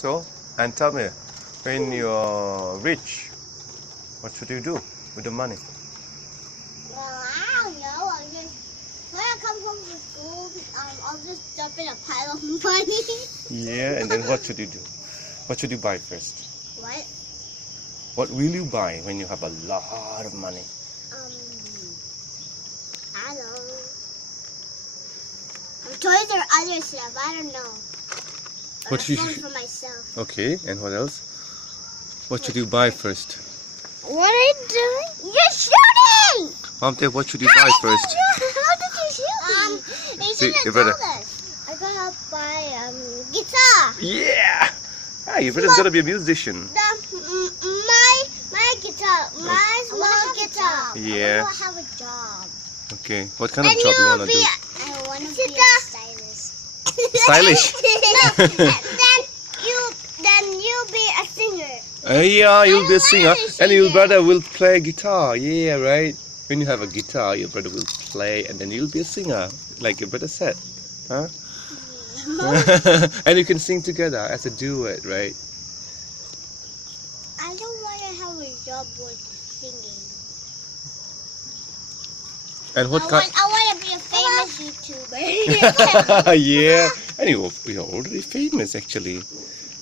So, and tell me, when you're rich, what should you do with the money? Well, I don't know. When I come home from school, I'll just dump in a pile of money. Yeah, and then what should you do? What should you buy first? What? What will you buy when you have a lot of money? I don't know. Toys or other stuff, I don't know. Or What a should phone you... for myself. Okay, and what else? What should you buy first? What are you doing? You're shooting! Thomte, what should you buy first? How did you shoot me? You See, shouldn't you have better- told us. I gotta buy guitar. Yeah! Ah, your brother's gonna be a musician. My guitar. My small guitar. Yeah. I want to have a job. Okay, what kind of job you wanna do? I want to be a stylist. Stylish? Then you'll be a singer. Yeah, you'll be a singer, wanna and your sing. brother will play guitar. Yeah, right. When you have a guitar, your brother will play, and then you'll be a singer, like your brother said, huh? And you can sing together as a duet, right? I don't want to have a job with singing. And what kind? I want to be a famous YouTuber. Yeah, and you're already famous actually.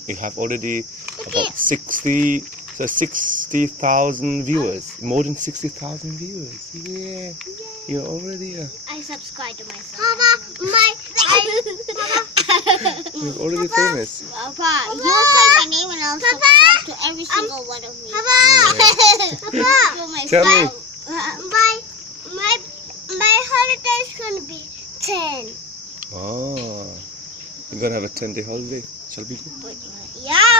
You have already about 60,000 viewers, more than 60,000 viewers. Yeah, you're already I subscribe to myself. you're already famous. Papa, you say my name and I'll subscribe to every single one of me. Tell me. My holiday is gonna be 10. Oh, you're gonna have a 10-day holiday. Shall we go? Yeah.